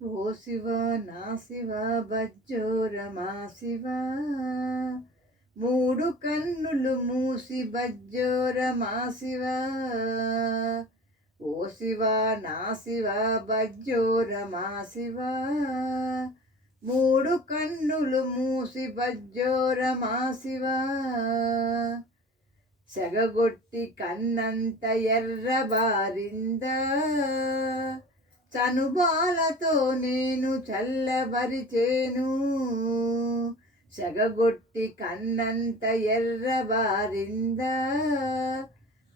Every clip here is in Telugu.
ఓ శివ నా శివ బజ్జోరమా శివ, మూడు కన్నులు మూసి బజ్జోరమా శివ. ఓ శివ నా శివ బజ్జోరమా శివ, మూడు కన్నులు మూసి బజ్జోరమా శివ. సెగగొట్టి కన్నంత ఎర్రబారిందా, చనుబాలతో నేను చల్లబరిచేను. సెగగొట్టి కన్నంత ఎర్రబారిందా,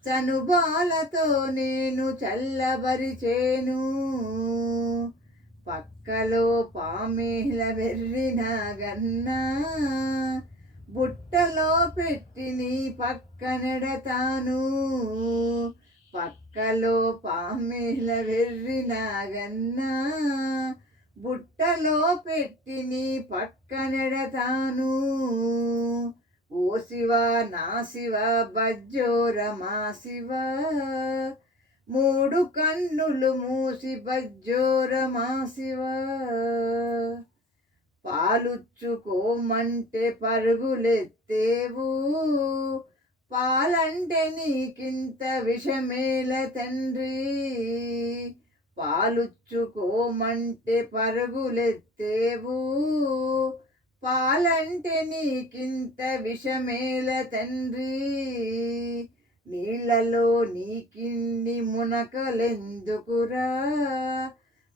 చనుబాలతో నేను చల్లబరిచేను. పక్కలో పామేల వెర్రిన గన్నా, బుట్టలో పెట్టి నీ పక్కనెడతాను. పక్కలో పామేల వెర్రిన గన్నా, బుట్టలో పెట్టి నీ పక్కనెడతాను. ఓ శివ నా శివ బజ్జోరమా శివ, మూడు కన్నులు మూసి బజ్జోరమా శివ. పాలుచ్చుకోమంటే పరుగులెత్తేవు, పాలంటే నీకింత విషమేల తండ్రి. పాలుచ్చుకోమంటే పరుగులెత్తేవు, పాలంటే నీకింత విషమేల తండ్రి. నీళ్ళలో నీకిన్ని మునకలెందుకురా,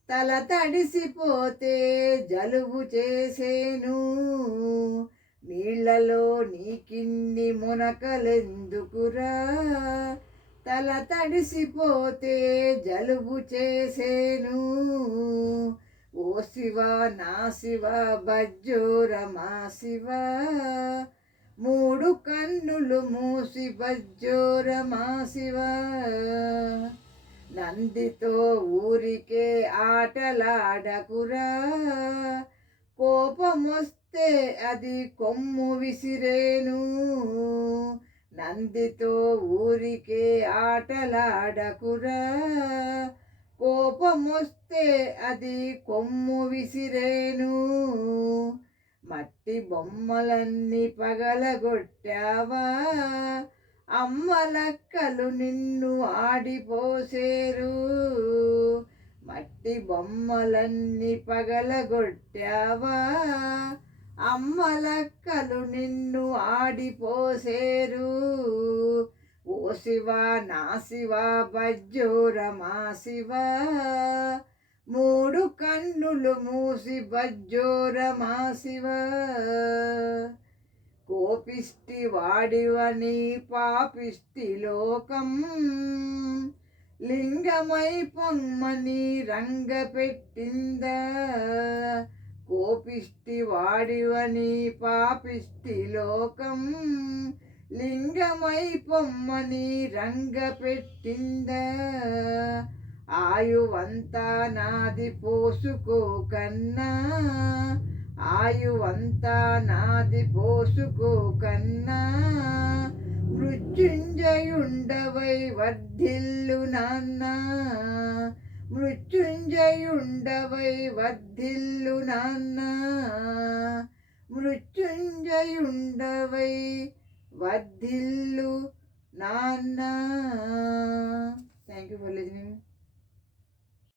తల తడిసిపోతే జలుబు చేసేను. నీళ్ళలో నీకిన్ని మునకలెందుకురా, తల తడిసిపోతే జలుబు చేసేను. ఓ శివ నా శివ బజ్జోరమా శివ, మూడు కన్నులు మూసి బజ్జోరమా శివ. నందితో ఊరికే ఆటలాడకురా, కోపమొస్తే అది కొమ్ము విసిరేను. నందితో ఊరికే ఆటలాడకురా, కోపమొస్తే అది కొమ్ము విసిరేను. మట్టి బొమ్మలన్నీ పగలగొట్టావా, అమ్మలక్కలు నిన్ను ఆడిపోసేరు. మట్టి బొమ్మలన్నీ పగలగొట్టావా, అమ్మలక్కలు నిన్ను ఆడిపోసేరు. ఓ శివ నా శివ బజ్జోరమా శివ, మూడు కన్నులు మూసి బజ్జోరమా శివ. కోపిష్టి వాడివని పాపిష్టి లోకం, లింగమై పొమ్మని రంగ పెట్టిందా. కోపిష్టి వాడివని పాపిష్టి లోకం, లింగమై పొమ్మని రంగ పెట్టిందా. ఆయువంతా నాది పోసుకోకన్నా, ఆయువంతా నాది పోసుకోకన్నా, మృత్యుంజయుండవై వర్ధిల్లు నాన్న. మృత్యుంజయుండవై వర్ధిల్లు నాన్న, మృత్యుంజయుండవై వర్ధిల్లు నాన్న. Thank you for listening.